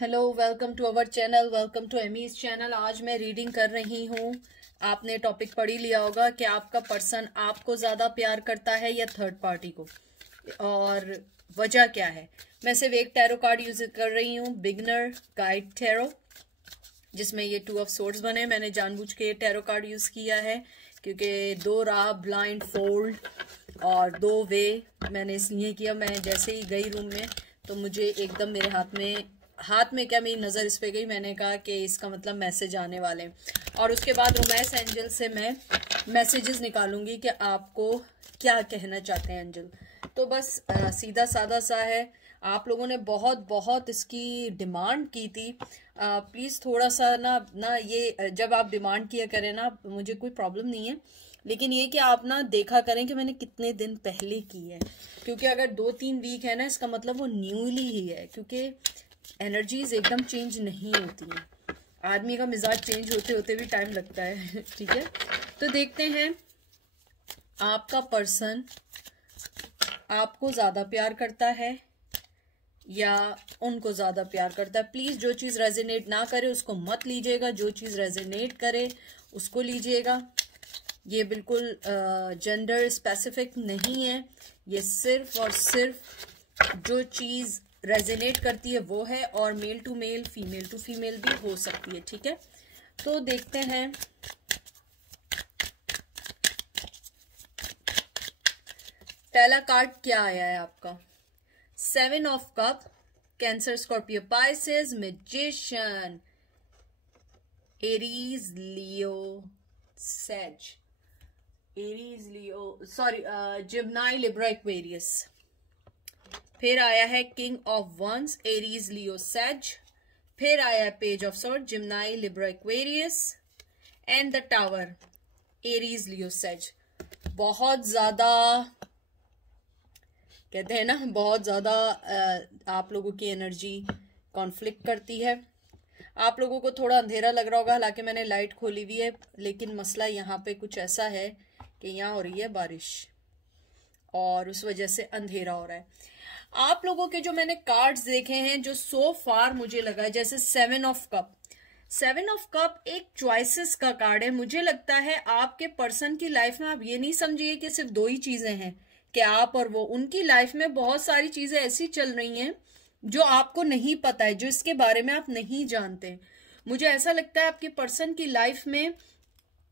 Hello, welcome to our channel, welcome to Amy's channel. आज मैं reading कर रही हूँ। आपने टॉपिक पढ़ ही लिया होगा कि आपका पर्सन आपको ज़्यादा प्यार करता है या थर्ड पार्टी को, और वजह क्या है। मैं सिर्फ एक टैरो कार्ड यूज कर रही हूँ, बिगनर गाइड टैरो, जिसमें ये 2 ऑफ सोर्ड्स बने। मैंने जानबूझ के टैरो कार्ड यूज किया है क्योंकि 2 राह, ब्लाइंड फोल्ड और 2 वे मैंने इसलिए किया। मैं जैसे ही गई रूम में तो मुझे एकदम मेरे हाथ में क्या, मेरी नज़र इस पे गई। मैंने कहा कि इसका मतलब मैसेज आने वाले हैं, और उसके बाद रोमांस एंजल से मैं मैसेजेस निकालूंगी कि आपको क्या कहना चाहते हैं एंजल। तो बस सीधा साधा सा है। आप लोगों ने बहुत बहुत इसकी डिमांड की थी। प्लीज़ थोड़ा सा ना ये जब आप डिमांड किया करें ना, मुझे कोई प्रॉब्लम नहीं है, लेकिन ये कि आप ना देखा करें कि मैंने कितने दिन पहले की है। क्योंकि अगर 2-3 वीक है ना, इसका मतलब वो न्यूली ही है, क्योंकि एनर्जीज एकदम चेंज नहीं होती हैं। आदमी का मिजाज चेंज होते होते भी टाइम लगता है। ठीक है, तो देखते हैं आपका पर्सन आपको ज़्यादा प्यार करता है या उनको ज़्यादा प्यार करता है। प्लीज़ जो चीज़ रेजोनेट ना करे उसको मत लीजिएगा, जो चीज़ रेजोनेट करे उसको लीजिएगा। ये बिल्कुल जेंडर स्पेसिफिक नहीं है, ये सिर्फ और सिर्फ जो चीज़ रेजोनेट करती है वो है, और male to male, female to female भी हो सकती है। ठीक है, तो देखते हैं पहला कार्ड क्या आया है आपका। 7 of cup, Cancer, Scorpio, Pisces, magician, Aries, Leo, sage, Gemini, Libra, Aquarius. फिर आया है king of wands, Aries, Leo, sage. फिर आया है page of sword, Gemini, Libra, Aquarius, and the tower, Aries, Leo, sage. बहुत ज्यादा कहते हैं ना, बहुत ज्यादा आप लोगों की एनर्जी कॉन्फ्लिक्ट करती है। आप लोगों को थोड़ा अंधेरा लग रहा होगा, हालांकि मैंने लाइट खोली हुई है, लेकिन मसला यहाँ पे कुछ ऐसा है कि यहाँ हो रही है बारिश और उस वजह से अंधेरा हो रहा है। आप लोगों के जो मैंने कार्ड्स देखे हैं, जो सो फार मुझे लगा है, जैसे 7 ऑफ कप, 7 ऑफ कप एक चॉइसेस का कार्ड है। मुझे लगता है आपके पर्सन की लाइफ में आप ये नहीं समझिए कि सिर्फ 2 ही चीजें हैं कि आप और वो। उनकी लाइफ में बहुत सारी चीजें ऐसी चल रही हैं जो आपको नहीं पता है, जो इसके बारे में आप नहीं जानते। मुझे ऐसा लगता है आपके पर्सन की लाइफ में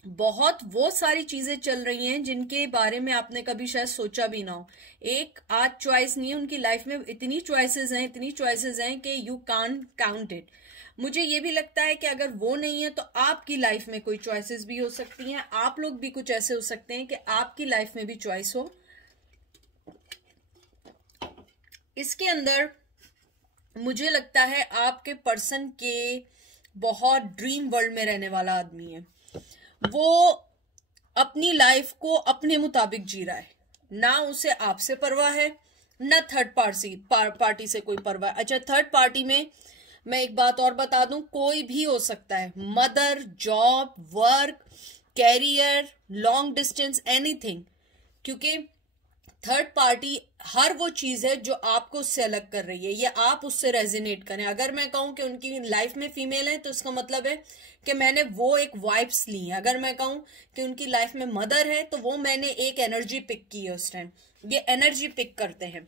बहुत वो सारी चीजें चल रही हैं जिनके बारे में आपने कभी शायद सोचा भी ना हो। एक आज चॉइस नहीं है, उनकी लाइफ में इतनी चॉइसेस हैं, इतनी चॉइसेस हैं कि यू कांट काउंट इट। मुझे ये भी लगता है कि अगर वो नहीं है तो आपकी लाइफ में कोई चॉइसेस भी हो सकती हैं। आप लोग भी कुछ ऐसे हो सकते हैं कि आपकी लाइफ में भी चॉइस हो। इसके अंदर मुझे लगता है आपके पर्सन के बहुत ड्रीम वर्ल्ड में रहने वाला आदमी है। वो अपनी लाइफ को अपने मुताबिक जी रहा है, ना उसे आपसे परवाह है, ना थर्ड पार्टी से कोई परवाह। अच्छा, थर्ड पार्टी में मैं एक बात और बता दूं, कोई भी हो सकता है, mother, job, work, career, long distance, anything. क्योंकि थर्ड पार्टी हर वो चीज है जो आपको उससे अलग कर रही है, या आप उससे रेजिनेट करें। अगर मैं कहूं कि उनकी लाइफ में फीमेल है तो इसका मतलब है कि मैंने वो एक वाइब्स ली है। अगर मैं कहूं कि उनकी लाइफ में मदर है तो वो मैंने एक एनर्जी पिक की है उस टाइम। ये एनर्जी पिक करते हैं।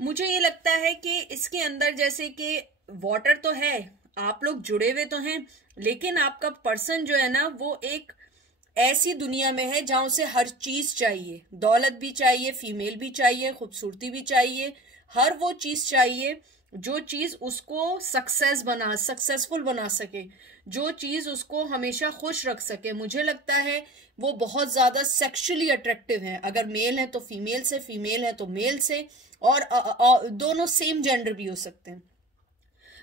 मुझे ये लगता है कि इसके अंदर जैसे कि वाटर तो है, आप लोग जुड़े हुए तो हैं, लेकिन आपका पर्सन जो है ना, वो एक ऐसी दुनिया में है जहां उसे हर चीज चाहिए। दौलत भी चाहिए, फीमेल भी चाहिए, खूबसूरती भी चाहिए, हर वो चीज चाहिए जो चीज उसको सक्सेसफुल बना सके, जो चीज उसको हमेशा खुश रख सके। मुझे लगता है वो बहुत ज्यादा सेक्सुअली अट्रैक्टिव है। अगर मेल है तो फीमेल से, फीमेल है तो मेल से, और दोनों सेम जेंडर भी हो सकते हैं।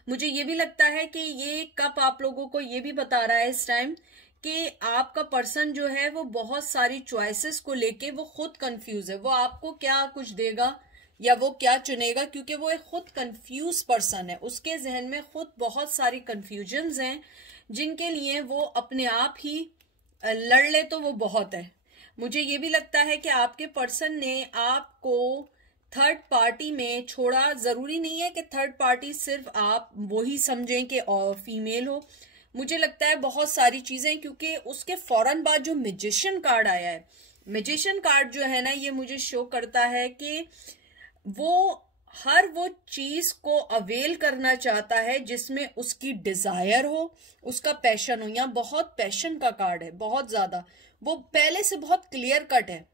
मुझे ये भी लगता है कि ये कप आप लोगों को ये भी बता रहा है इस टाइम कि आपका पर्सन जो है वो बहुत सारी चॉइसेस को लेके वो खुद कंफ्यूज है। वो आपको क्या कुछ देगा या वो क्या चुनेगा, क्योंकि वो एक खुद कंफ्यूज पर्सन है। उसके जहन में खुद बहुत सारी कंफ्यूजन्स हैं जिनके लिए वो अपने आप ही लड़ ले तो वो बहुत है। मुझे ये भी लगता है कि आपके पर्सन ने आपको थर्ड पार्टी में छोड़ा। जरूरी नहीं है कि थर्ड पार्टी सिर्फ आप वो ही समझें कि फीमेल हो, मुझे लगता है बहुत सारी चीजें, क्योंकि उसके फौरन बाद जो मैजिशियन कार्ड आया है, मैजिशियन कार्ड जो है ना, ये मुझे शो करता है कि वो हर वो चीज को अवेल करना चाहता है जिसमें उसकी डिजायर हो, उसका पैशन हो। यहाँ बहुत पैशन का कार्ड है, बहुत ज्यादा। वो पहले से बहुत क्लियर कट है,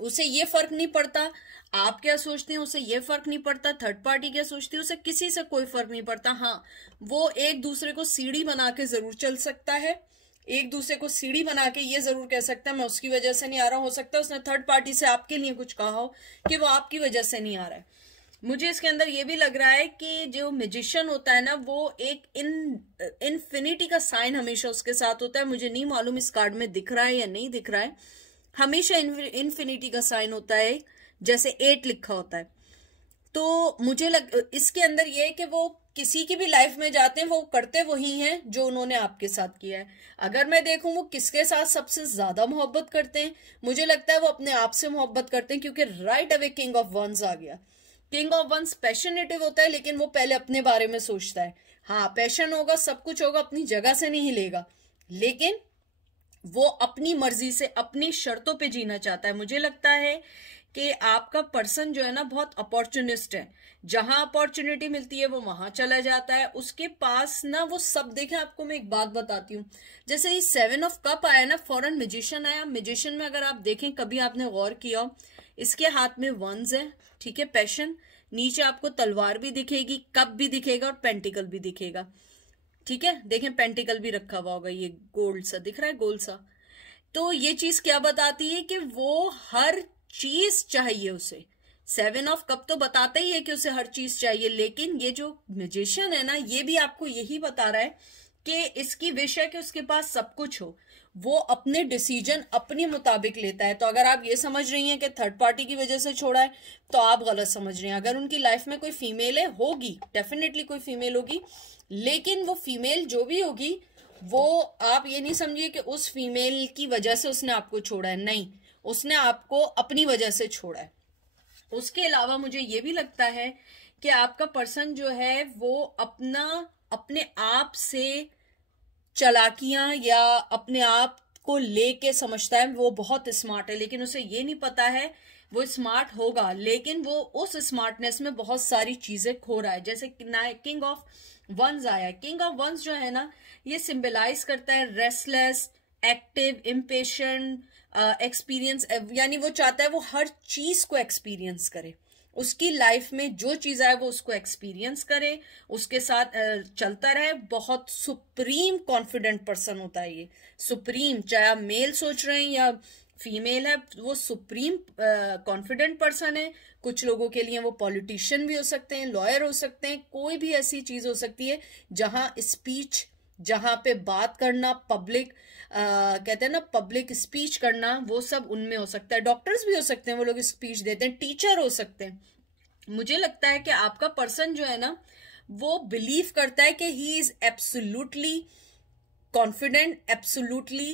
उसे ये फर्क नहीं पड़ता आप क्या सोचते हैं, उसे ये फर्क नहीं पड़ता थर्ड पार्टी क्या सोचती है, उसे किसी से कोई फर्क नहीं पड़ता। हाँ, वो एक दूसरे को सीढ़ी बना के जरूर चल सकता है, एक दूसरे को सीढ़ी बना के ये जरूर कह सकता है मैं उसकी वजह से नहीं आ रहा। हो सकता है उसने थर्ड पार्टी से आपके लिए कुछ कहा हो कि वो आपकी वजह से नहीं आ रहा है। मुझे इसके अंदर ये भी लग रहा है कि जो मैजिशियन होता है ना, वो एक इन्फिनिटी का साइन हमेशा उसके साथ होता है। मुझे नहीं मालूम इस कार्ड में दिख रहा है या नहीं दिख रहा है, हमेशा इन्फिनिटी का साइन होता है, जैसे 8 लिखा होता है। तो मुझे इसके अंदर ये है कि वो किसी की भी लाइफ में जाते हैं, वो करते वही हैं जो उन्होंने आपके साथ किया है। अगर मैं देखूं वो किसके साथ सबसे ज्यादा मोहब्बत करते हैं, मुझे लगता है वो अपने आप से मोहब्बत करते हैं, क्योंकि right away king of wands आ गया। किंग ऑफ वंस पैशनेटिव होता है, लेकिन वो पहले अपने बारे में सोचता है। हाँ, पैशन होगा, सब कुछ होगा, अपनी जगह से नहीं हिलेगा, लेकिन वो अपनी मर्जी से अपनी शर्तों पे जीना चाहता है। मुझे लगता है कि आपका पर्सन जो है ना बहुत अपॉर्चुनिस्ट है, जहां अपॉर्चुनिटी मिलती है वो वहां चला जाता है। उसके पास ना वो सब, देखें आपको मैं एक बात बताती हूँ, जैसे ये 7 ऑफ कप आया ना, फॉरन मैजिशियन आया। मैजिशियन में अगर आप देखें, कभी आपने गौर किया हो, इसके हाथ में वंस है, ठीक है, पैशन, नीचे आपको तलवार भी दिखेगी, कप भी दिखेगा और पेंटिकल भी दिखेगा, ठीक है। देखें पेंटिकल भी रखा हुआ होगा, ये गोल्ड सा दिख रहा है, गोल्ड सा। तो ये चीज क्या बताती है कि वो हर चीज चाहिए उसे। 7 ऑफ कप तो बताता ही है कि उसे हर चीज चाहिए, लेकिन ये जो मैजिशियन है ना, ये भी आपको यही बता रहा है कि इसकी विश है कि उसके पास सब कुछ हो, वो अपने डिसीजन अपने मुताबिक लेता है। तो अगर आप ये समझ रही हैं कि थर्ड पार्टी की वजह से छोड़ा है, तो आप गलत समझ रही हैं। अगर उनकी लाइफ में कोई फीमेल है, होगी, डेफिनेटली कोई फीमेल होगी, लेकिन वो फीमेल जो भी होगी, वो आप ये नहीं समझिए कि उस फीमेल की वजह से उसने आपको छोड़ा है, नहीं, उसने आपको अपनी वजह से छोड़ा है। उसके अलावा मुझे ये भी लगता है कि आपका पर्सन जो है वो अपने आप से चालाकियां या अपने आप को लेके समझता है वो बहुत स्मार्ट है, लेकिन उसे ये नहीं पता है वो स्मार्ट होगा, लेकिन वो उस स्मार्टनेस में बहुत सारी चीजें खो रहा है। जैसे किंग ऑफ वंस आया, किंग ऑफ वंस जो है ना, ये सिंबलाइज करता है रेस्टलेस, एक्टिव, इम्पेशेंट, एक्सपीरियंस, यानी वो चाहता है वो हर चीज को एक्सपीरियंस करे, उसकी लाइफ में जो चीज आए वो उसको एक्सपीरियंस करे, उसके साथ चलता रहे। बहुत सुप्रीम कॉन्फिडेंट पर्सन होता है ये, सुप्रीम, चाहे आप मेल सोच रहे हैं या फीमेल है, वो सुप्रीम कॉन्फिडेंट पर्सन है। कुछ लोगों के लिए वो पॉलिटिशियन भी हो सकते हैं, लॉयर हो सकते हैं, कोई भी ऐसी चीज हो सकती है जहां स्पीच, जहां पे बात करना, पब्लिक कहते हैं ना, पब्लिक स्पीच करना, वो सब उनमें हो सकता है। डॉक्टर्स भी हो सकते हैं, वो लोग स्पीच देते हैं, टीचर हो सकते हैं। मुझे लगता है कि आपका पर्सन जो है ना, वो बिलीव करता है कि he is absolutely confident, absolutely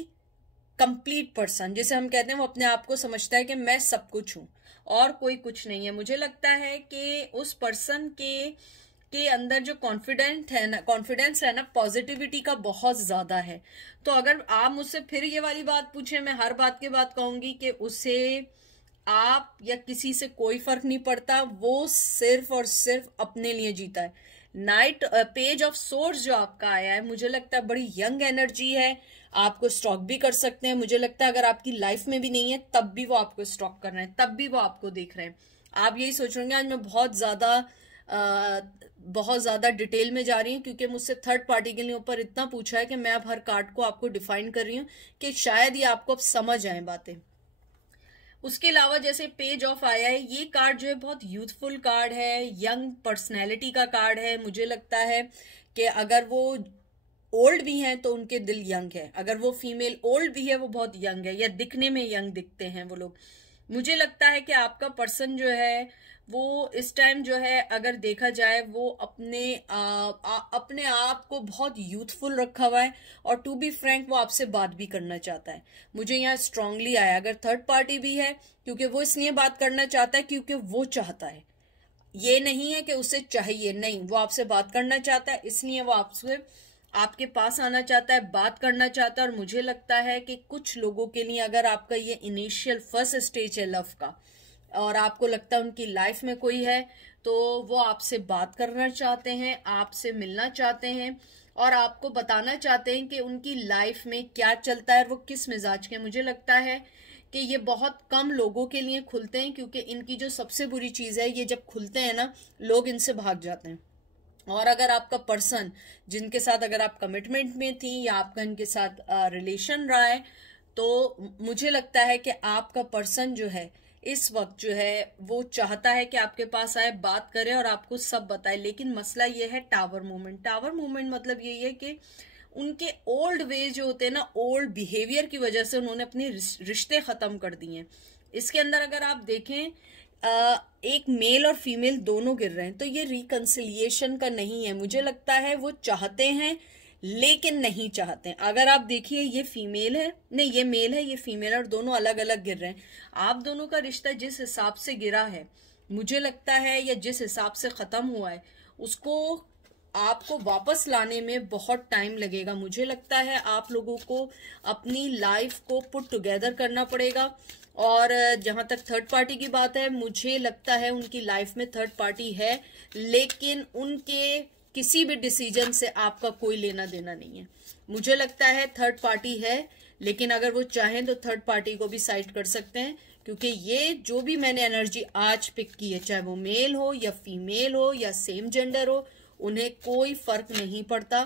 complete person, जैसे हम कहते हैं, वो अपने आप को समझता है कि मैं सब कुछ हूं और कोई कुछ नहीं है। मुझे लगता है कि उस पर्सन के अंदर जो कॉन्फिडेंस है ना, पॉजिटिविटी का बहुत ज्यादा है। तो अगर आप मुझसे फिर ये वाली बात पूछे, मैं हर बात के बाद कहूंगी कि उसे आप या किसी से कोई फर्क नहीं पड़ता, वो सिर्फ और सिर्फ अपने लिए जीता है। नाइट पेज ऑफ सोर्स जो आपका आया है, मुझे लगता है बड़ी यंग एनर्जी है, आपको स्टॉक भी कर सकते हैं। मुझे लगता है अगर आपकी लाइफ में भी नहीं है तब भी वो आपको स्टॉक कर रहे हैं, तब भी वो आपको देख रहे हैं। आप यही सोच रहे होंगे आज मैं बहुत ज्यादा डिटेल में जा रही हूँ, क्योंकि मुझसे थर्ड पार्टी के लिए ऊपर इतना पूछा है कि मैं अब हर कार्ड को आपको डिफाइन कर रही हूँ कि शायद ये आपको अब समझ आए बातें। उसके अलावा जैसे पेज ऑफ आया है, ये कार्ड जो है बहुत यूथफुल कार्ड है, यंग पर्सनैलिटी का कार्ड है। मुझे लगता है कि अगर वो ओल्ड भी हैं तो उनके दिल यंग है, अगर वो फीमेल ओल्ड भी है वो बहुत यंग है, या दिखने में यंग दिखते हैं वो लोग। मुझे लगता है कि आपका पर्सन जो है वो इस टाइम जो है अगर देखा जाए वो अपने आप को बहुत यूथफुल रखा हुआ है, और टू बी फ्रैंक वो आपसे बात भी करना चाहता है। मुझे यहाँ स्ट्रांगली आया, अगर थर्ड पार्टी भी है क्योंकि वो इसलिए बात करना चाहता है क्योंकि वो चाहता है, ये नहीं है कि उसे चाहिए, नहीं, वो आपसे बात करना चाहता है, इसलिए वो आपसे आपके पास आना चाहता है, बात करना चाहता है। और मुझे लगता है कि कुछ लोगों के लिए अगर आपका ये इनिशियल फर्स्ट स्टेज है लव का और आपको लगता है उनकी लाइफ में कोई है, तो वो आपसे बात करना चाहते हैं, आपसे मिलना चाहते हैं और आपको बताना चाहते हैं कि उनकी लाइफ में क्या चलता है और वो किस मिजाज के। मुझे लगता है कि ये बहुत कम लोगों के लिए खुलते हैं, क्योंकि इनकी जो सबसे बुरी चीज है, ये जब खुलते हैं ना, लोग इनसे भाग जाते हैं। और अगर आपका पर्सन जिनके साथ अगर आप कमिटमेंट में थी या आपका इनके साथ रिलेशन रहा है, तो मुझे लगता है कि आपका पर्सन जो है इस वक्त जो है वो चाहता है कि आपके पास आए, बात करे और आपको सब बताए। लेकिन मसला ये है टावर मूवमेंट। टावर मूवमेंट मतलब यही है कि उनके ओल्ड वे जो होते हैं ना, ओल्ड बिहेवियर की वजह से उन्होंने अपने रिश्ते खत्म कर दिए हैं। इसके अंदर अगर आप देखें एक मेल और फीमेल दोनों गिर रहे हैं, तो ये रिकंसिलिएशन का नहीं है। मुझे लगता है वो चाहते हैं लेकिन नहीं चाहते हैं। अगर आप देखिए ये फीमेल है, नहीं ये मेल है, ये फीमेल है, और दोनों अलग अलग गिर रहे हैं। आप दोनों का रिश्ता जिस हिसाब से गिरा है, मुझे लगता है, या जिस हिसाब से खत्म हुआ है, उसको आपको वापस लाने में बहुत टाइम लगेगा। मुझे लगता है आप लोगों को अपनी लाइफ को पुट टुगेदर करना पड़ेगा। और जहां तक थर्ड पार्टी की बात है, मुझे लगता है उनकी लाइफ में थर्ड पार्टी है, लेकिन उनके किसी भी डिसीजन से आपका कोई लेना देना नहीं है। मुझे लगता है थर्ड पार्टी है, लेकिन अगर वो चाहें तो थर्ड पार्टी को भी साइड कर सकते हैं, क्योंकि ये जो भी मैंने एनर्जी आज पिक की है, चाहे वो मेल हो या फीमेल हो या सेम जेंडर हो, उन्हें कोई फर्क नहीं पड़ता।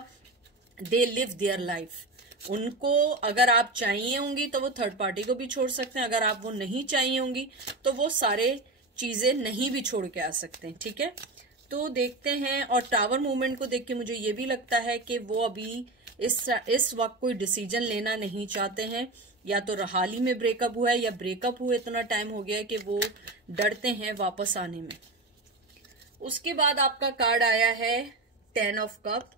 They live their life. उनको अगर आप चाहिए होंगी तो वो थर्ड पार्टी को भी छोड़ सकते हैं, अगर आप वो नहीं चाहिए होंगी तो वो सारे चीजें नहीं भी छोड़ के आ सकते हैं। ठीक है, तो देखते हैं। और टावर मूवमेंट को देख के मुझे ये भी लगता है कि वो अभी इस वक्त कोई डिसीजन लेना नहीं चाहते हैं, या तो हाल ही में ब्रेकअप हुआ है या ब्रेकअप हुए इतना टाइम हो गया है कि वो डरते हैं वापस आने में। उसके बाद आपका कार्ड आया है 10 of cup,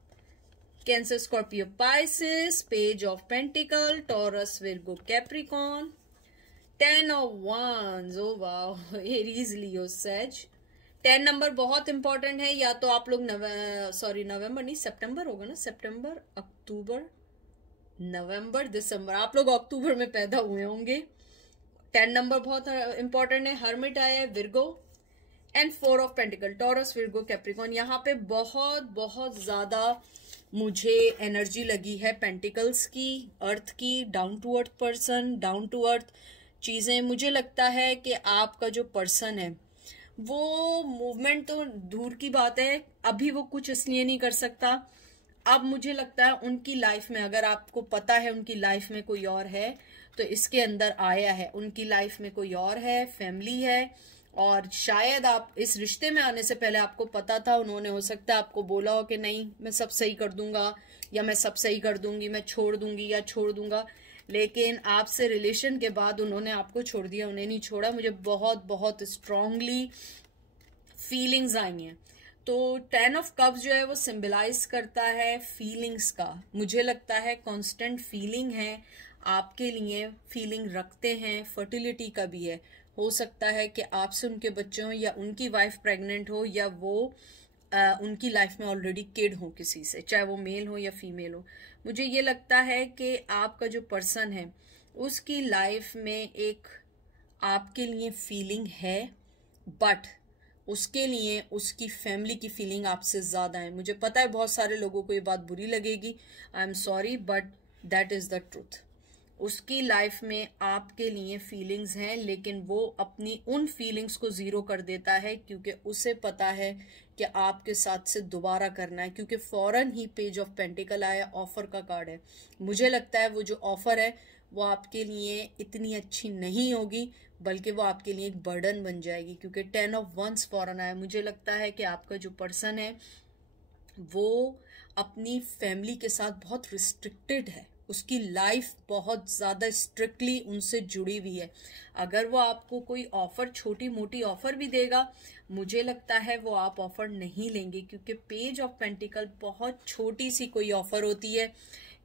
Cancer, Scorpio, Pisces, page of pentacle, taurus, Virgo, Capricorn, 10 of wands, ओ वाह, एरीज, लियो, सेज। 10 नंबर बहुत इंपॉर्टेंट है। या तो आप लोग नवंबर नहीं, सितंबर होगा ना, सितंबर, अक्टूबर, नवंबर, दिसंबर, आप लोग अक्टूबर में पैदा हुए होंगे। 10 नंबर बहुत इंपॉर्टेंट है। हर्मिट आया है, Virgo, and 4 of pentacle, taurus, Virgo, Capricorn. यहाँ पे बहुत बहुत ज्यादा मुझे एनर्जी लगी है पेंटिकल्स की, अर्थ की, down to earth person, down to earth चीजें। मुझे लगता है कि आपका जो पर्सन है वो मूवमेंट तो दूर की बात है, अभी वो कुछ इसलिए नहीं कर सकता। अब मुझे लगता है उनकी लाइफ में, अगर आपको पता है उनकी लाइफ में कोई और है, तो इसके अंदर आया है उनकी लाइफ में कोई और है, फैमिली है, और शायद आप इस रिश्ते में आने से पहले आपको पता था। उन्होंने हो सकता है आपको बोला हो कि नहीं मैं सब सही कर दूंगा, या मैं सब सही कर दूंगी, मैं छोड़ दूंगी या छोड़ दूंगा, लेकिन आपसे रिलेशन के बाद उन्होंने आपको छोड़ दिया, उन्हें नहीं छोड़ा। मुझे बहुत बहुत स्ट्रांगली फीलिंग्स आई हैं। तो 10 ऑफ कप्स जो है वो सिंबलाइज करता है फीलिंग्स का। मुझे लगता है कांस्टेंट फीलिंग है आपके लिए, फीलिंग रखते हैं, फर्टिलिटी का भी है। हो सकता है कि आपसे उनके बच्चे हों, या उनकी वाइफ प्रेग्नेंट हो, या वो उनकी लाइफ में ऑलरेडी किड हो किसी से, चाहे वो मेल हो या फीमेल हो। मुझे ये लगता है कि आपका जो पर्सन है उसकी लाइफ में एक आपके लिए फीलिंग है, बट उसके लिए उसकी फैमिली की फीलिंग आपसे ज्यादा है। मुझे पता है बहुत सारे लोगों को ये बात बुरी लगेगी, I am sorry, but that is the truth. उसकी लाइफ में आपके लिए फीलिंग्स हैं, लेकिन वो अपनी उन फीलिंग्स को जीरो कर देता है, क्योंकि उसे पता है कि आपके साथ से दोबारा करना है, क्योंकि फौरन ही पेज ऑफ पेंटिकल आया, ऑफर का कार्ड है। मुझे लगता है वो जो ऑफर है वो आपके लिए इतनी अच्छी नहीं होगी, बल्कि वो आपके लिए एक बर्डन बन जाएगी, क्योंकि 10 ऑफ वंस फौरन आया। मुझे लगता है कि आपका जो पर्सन है वो अपनी फैमिली के साथ बहुत रिस्ट्रिक्टेड है, उसकी लाइफ बहुत ज़्यादा स्ट्रिक्टली उनसे जुड़ी हुई है। अगर वो आपको कोई ऑफर, छोटी मोटी ऑफर भी देगा, मुझे लगता है वो आप ऑफर नहीं लेंगे, क्योंकि पेज ऑफ पेंटिकल बहुत छोटी सी कोई ऑफर होती है,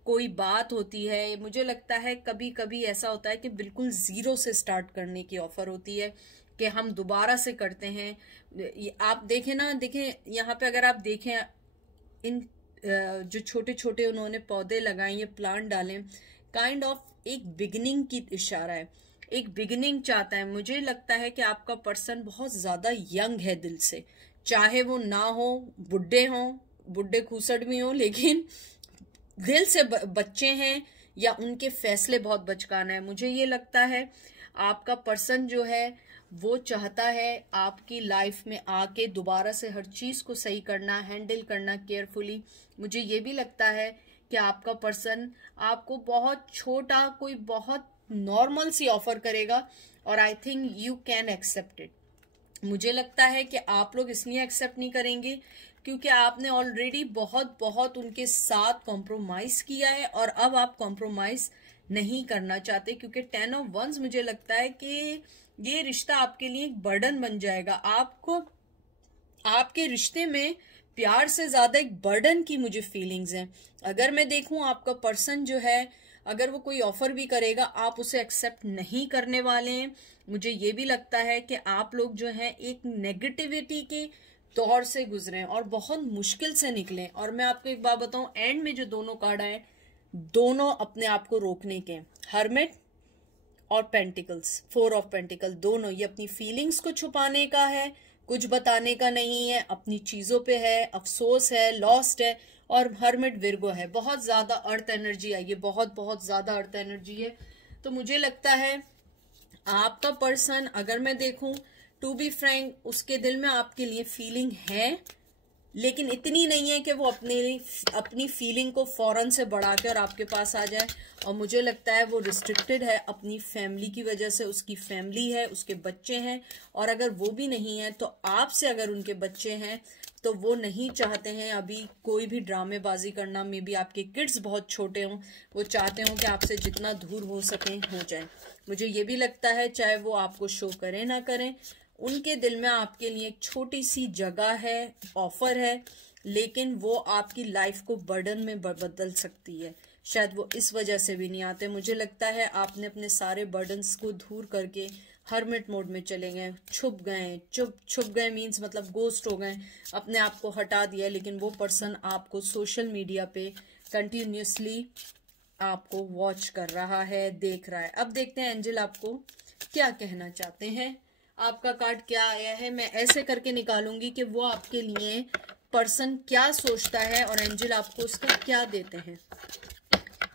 कोई बात होती है। मुझे लगता है कभी कभी ऐसा होता है कि बिल्कुल जीरो से स्टार्ट करने की ऑफर होती है कि हम दोबारा से करते हैं। आप देखें ना, देखें यहाँ पे, अगर आप देखें इन जो छोटे छोटे उन्होंने पौधे लगाए, ये प्लांट डाले, काइंड ऑफ एक बिगिनिंग की इशारा है, एक बिगिनिंग चाहता है। मुझे लगता है कि आपका पर्सन बहुत ज्यादा यंग है दिल से, चाहे वो ना हो, बुढ़े हो, बुढ़े खूसट भी हो, लेकिन दिल से बच्चे हैं, या उनके फैसले बहुत बचकाना है। मुझे ये लगता है आपका पर्सन जो है वो चाहता है आपकी लाइफ में आके दोबारा से हर चीज को सही करना, हैंडल करना केयरफुली। मुझे ये भी लगता है कि आपका पर्सन आपको बहुत छोटा, कोई बहुत नॉर्मल सी ऑफर करेगा, और I think you can accept it. मुझे लगता है कि आप लोग इसलिए एक्सेप्ट नहीं करेंगे क्योंकि आपने ऑलरेडी बहुत बहुत उनके साथ कॉम्प्रोमाइज किया है, और अब आप कॉम्प्रोमाइज नहीं करना चाहते, क्योंकि 10 ऑफ वंस मुझे लगता है कि ये रिश्ता आपके लिए एक बर्डन बन जाएगा। आपको आपके रिश्ते में प्यार से ज्यादा एक बर्डन की मुझे फीलिंग्स हैं। अगर मैं देखूं आपका पर्सन जो है, अगर वो कोई ऑफर भी करेगा, आप उसे एक्सेप्ट नहीं करने वाले हैं। मुझे ये भी लगता है कि आप लोग जो है एक नेगेटिविटी के दौर से गुजरे और बहुत मुश्किल से निकले। और मैं आपको एक बात बताऊं, एंड में जो दोनों कार्ड आए, दोनों अपने आप को रोकने के, हर्मिट और पेंटिकल्स, 4 ऑफ पेंटिकल, दोनों ये अपनी फीलिंग्स को छुपाने का है, कुछ बताने का नहीं है, अपनी चीजों पे है, अफसोस है, लॉस्ट है। और हर्मिट विर्गो है, बहुत ज्यादा अर्थ एनर्जी आई है, बहुत बहुत ज्यादा अर्थ एनर्जी है। तो मुझे लगता है आपका पर्सन, अगर मैं देखूं टू बी फ्रैंक, उसके दिल में आपके लिए फीलिंग है, लेकिन इतनी नहीं है कि वो अपनी फीलिंग को फौरन से बढ़ा के और आपके पास आ जाए। और मुझे लगता है वो रिस्ट्रिक्टेड है अपनी फैमिली की वजह से। उसकी फैमिली है, उसके बच्चे हैं, और अगर वो भी नहीं है तो आपसे अगर उनके बच्चे हैं तो वो नहीं चाहते हैं अभी कोई भी ड्रामेबाजी करना। मे बी आपके किड्स बहुत छोटे हों, वो चाहते हों कि आपसे जितना दूर हो सकें हो जाए। मुझे ये भी लगता है चाहे वो आपको शो करें ना करें, उनके दिल में आपके लिए एक छोटी सी जगह है, ऑफर है, लेकिन वो आपकी लाइफ को बर्डन में बदल सकती है। शायद वो इस वजह से भी नहीं आते। मुझे लगता है आपने अपने सारे बर्डन्स को दूर करके हर्मिट मोड में चले गए, छुप गए मीन्स मतलब गोस्ट हो गए, अपने आप को हटा दिया। लेकिन वो पर्सन आपको सोशल मीडिया पे कंटिन्यूसली आपको वॉच कर रहा है, देख रहा है। अब देखते हैं एंजल आपको क्या कहना चाहते हैं। आपका कार्ड क्या आया है, मैं ऐसे करके निकालूंगी कि वो आपके लिए पर्सन क्या सोचता है और एंजल आपको उसका क्या देते हैं।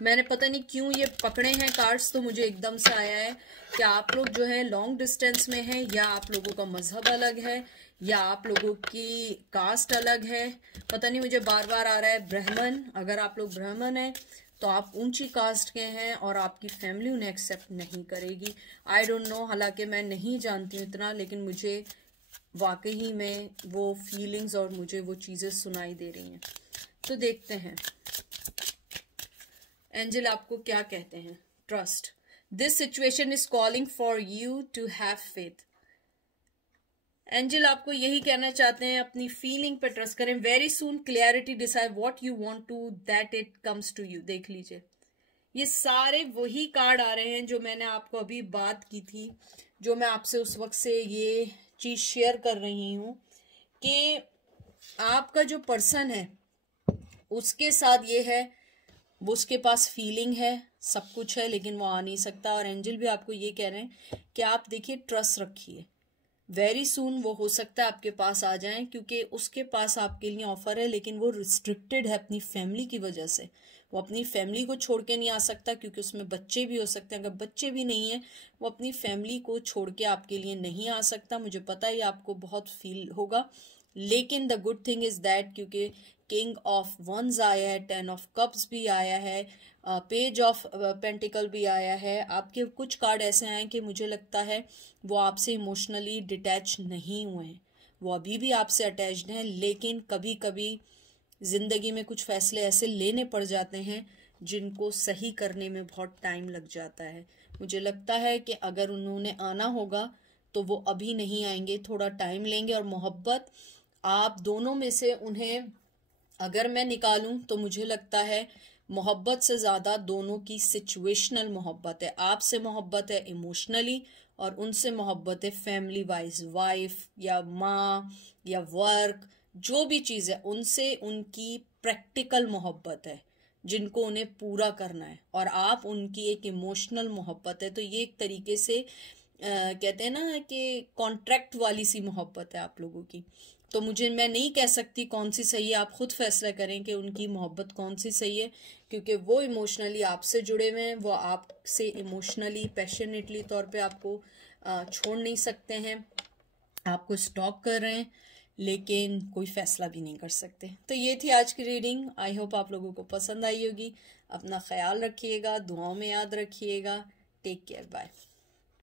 मैंने पता नहीं क्यों ये पकड़े हैं कार्ड्स, तो मुझे एकदम से आया है कि आप लोग जो है लॉन्ग डिस्टेंस में हैं, या आप लोगों का मजहब अलग है, या आप लोगों की कास्ट अलग है। पता नहीं, मुझे बार बार आ रहा है ब्राह्मण। अगर आप लोग ब्राह्मण हैं तो आप ऊंची कास्ट के हैं और आपकी फैमिली उन्हें एक्सेप्ट नहीं करेगी। आई डोंट नो, हालांकि मैं नहीं जानती हूँ इतना, लेकिन मुझे वाकई में वो फीलिंग्स और मुझे वो चीजें सुनाई दे रही हैं। तो देखते हैं एंजल आपको क्या कहते हैं। Trust, this situation is calling for you to have faith. Angel आपको यही कहना चाहते हैं, अपनी फीलिंग पे ट्रस्ट करें। Very soon clarity, decide what you want to that it comes to you. देख लीजिए, ये सारे वही कार्ड आ रहे हैं जो मैंने आपको अभी बात की थी, जो मैं आपसे उस वक्त से ये चीज शेयर कर रही हूं कि आपका जो पर्सन है उसके साथ ये है, वो उसके पास फीलिंग है, सब कुछ है, लेकिन वो आ नहीं सकता। और एंजल भी आपको ये कह रहे हैं कि आप देखिए, ट्रस्ट रखिए, वेरी सून वो हो सकता है आपके पास आ जाएं, क्योंकि उसके पास आपके लिए ऑफर है, लेकिन वो रिस्ट्रिक्टेड है अपनी फैमिली की वजह से। वो अपनी फैमिली को छोड़ के नहीं आ सकता, क्योंकि उसमें बच्चे भी हो सकते हैं। अगर बच्चे भी नहीं है, वो अपनी फैमिली को छोड़ के आपके लिए नहीं आ सकता। मुझे पता है आपको बहुत फील होगा, लेकिन the good thing is that, क्योंकि किंग ऑफ वंस आया है, 10 ऑफ कप्स भी आया है, पेज ऑफ पेंटिकल भी आया है। आपके कुछ कार्ड ऐसे आए कि मुझे लगता है वो आपसे इमोशनली डिटैच नहीं हुए हैं, वो अभी भी आपसे अटैच्ड हैं, लेकिन कभी कभी जिंदगी में कुछ फैसले ऐसे लेने पड़ जाते हैं जिनको सही करने में बहुत टाइम लग जाता है। मुझे लगता है कि अगर उन्होंने आना होगा तो वो अभी नहीं आएंगे, थोड़ा टाइम लेंगे। और मोहब्बत आप दोनों में से उन्हें अगर मैं निकालूं तो मुझे लगता है मोहब्बत से ज़्यादा दोनों की सिचुएशनल मोहब्बत है। आपसे मोहब्बत है इमोशनली और उनसे मोहब्बत है फैमिली वाइज, वाइफ या माँ या वर्क, जो भी चीज़ है उनसे उनकी प्रैक्टिकल मोहब्बत है जिनको उन्हें पूरा करना है। और आप उनकी एक इमोशनल मोहब्बत है। तो ये एक तरीके से कहते हैं ना कि कॉन्ट्रैक्ट वाली सी मोहब्बत है आप लोगों की। तो मैं नहीं कह सकती कौन सी सही है, आप खुद फैसला करें कि उनकी मोहब्बत कौन सी सही है, क्योंकि वो इमोशनली आपसे जुड़े हुए हैं, वो आपसे इमोशनली पैशनेटली तौर पे आपको छोड़ नहीं सकते हैं, आपको स्टॉप कर रहे हैं, लेकिन कोई फैसला भी नहीं कर सकते। तो ये थी आज की रीडिंग। आई होप आप लोगों को पसंद आई होगी। अपना ख्याल रखिएगा, दुआओं में याद रखिएगा। Take care, bye.